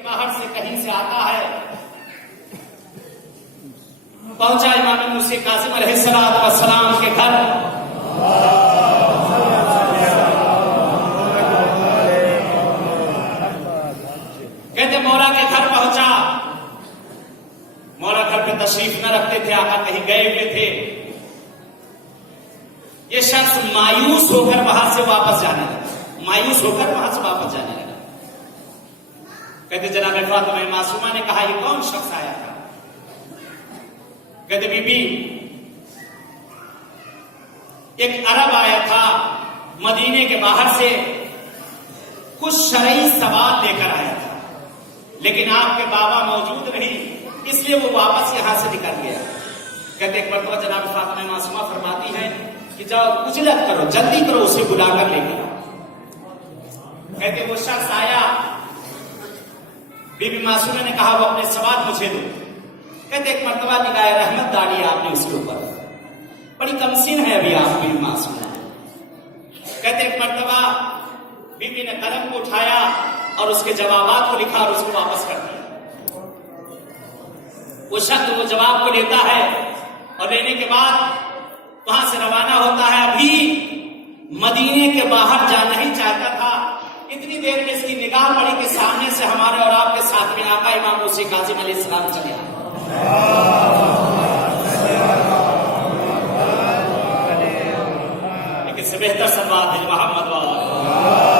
बाहर से कहीं से आता है, पहुंचा इमाम मुर्शिद कासिम अलैहिस्सलाम के घर। कहते मौला के घर पहुंचा। मौला घर पे तशरीफ न रखते थे, आका कहीं गए हुए थे। ये शख्स मायूस होकर वहां से वापस जाने लगा, मायूस होकर वहां से वापस जाने लगा। कहते जनाब फातिमा मासूमा ने कहा ये कौन शख्स आया था? कहते बीबी एक अरब आया था मदीने के बाहर से, कुछ शरई सवाल लेकर आया था, लेकिन आपके बाबा मौजूद नहीं, इसलिए वो वापस यहां से निकल गया। कहते एक मरतबा जनाब फातिमा मासूमा फरमाती है कि जाओ उजलत करो, जल्दी करो, उसे बुलाकर लेकर आओ। कहते वो शख्स आया, बीबी मासूमा ने कहा वो अपने सवाल मुझे दो। कहते एक मरतबा निगाह रहमत डाली आपने उसके ऊपर, बड़ी कमसीन है अभी आप बीबी मासूमा। कहते एक मरतबा बीबी ने कलम को उठाया और उसके जवाबात को लिखा और उसको वापस कर दिया। वो शख्स वो जवाब को लेता है और लेने के बाद वहां से रवाना होता है। अभी मदीने के बाहर जाना ही चाहता था, इतनी देर में इसकी निगाह पड़ी कि सामने से हमारे और आपके साथ में आका इमाम मुर्शिद कासिम अलैहिस्सलाम चले आए। लेकिन से बेहतर सलवात है मोहम्मद वाला।